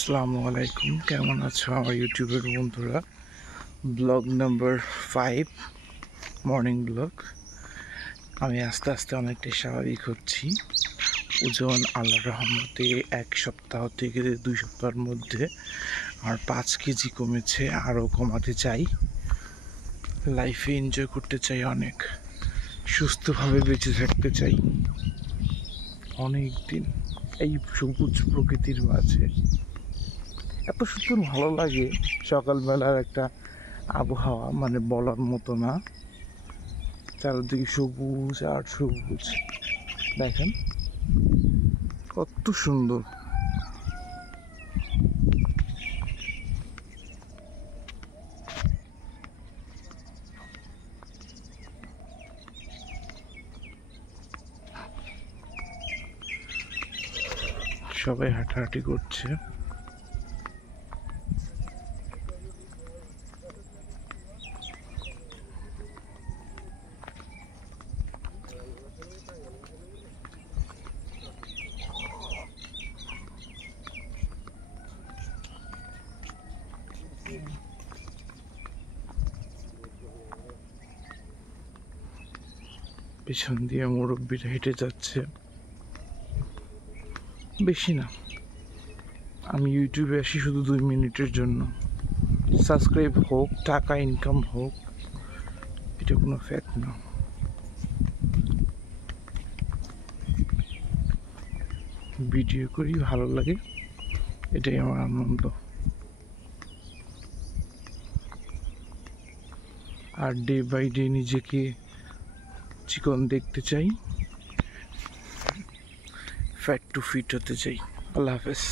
আসসালামু আলাইকুম, কেমন আছো আমার ইউটিউবের বন্ধুরা? Blog number 5, morning blog. আমি আস্তে আস্তে অনেকটাই স্বাভাবিক হচ্ছি। ওজন আল্লাহর রহমতে 1 সপ্তাহ থেকে 2 সপ্তাহের মধ্যে আর 5 কেজি কমেছে। আরও কমাতে চাই, লাইফে এনজয় করতে চাই, অনেক সুস্থভাবে বেঁচে থাকতে চাই অনেক দিন এই সবুজ প্রকৃতির মাঝে। এত সুন্দর ভালো লাগে সকালবেলার একটা আবহাওয়া, মানে বলার মতো না। চারিদিকে সবুজ আর সবুজ, দেখেন কত সুন্দর। সবাই হাঁটাহাঁটি করছে। পেছন দিয়ে মুরব্বীরা হেঁটে যাচ্ছে, বেশি না। আমি ইউটিউবে আসি শুধু 2 মিনিটের জন্য। সাবস্ক্রাইব হোক, টাকা ইনকাম হোক, এটা কোনো ফ্যাক্ট না। ভিডিও করি, ভালো লাগে, এটাই আমার আনন্দ। আর ডে বাই ডে নিজেকে চিকন দেখতে চাই, ফ্যাট টু ফিট হতে চাই। আল্লাহ হাফেজ।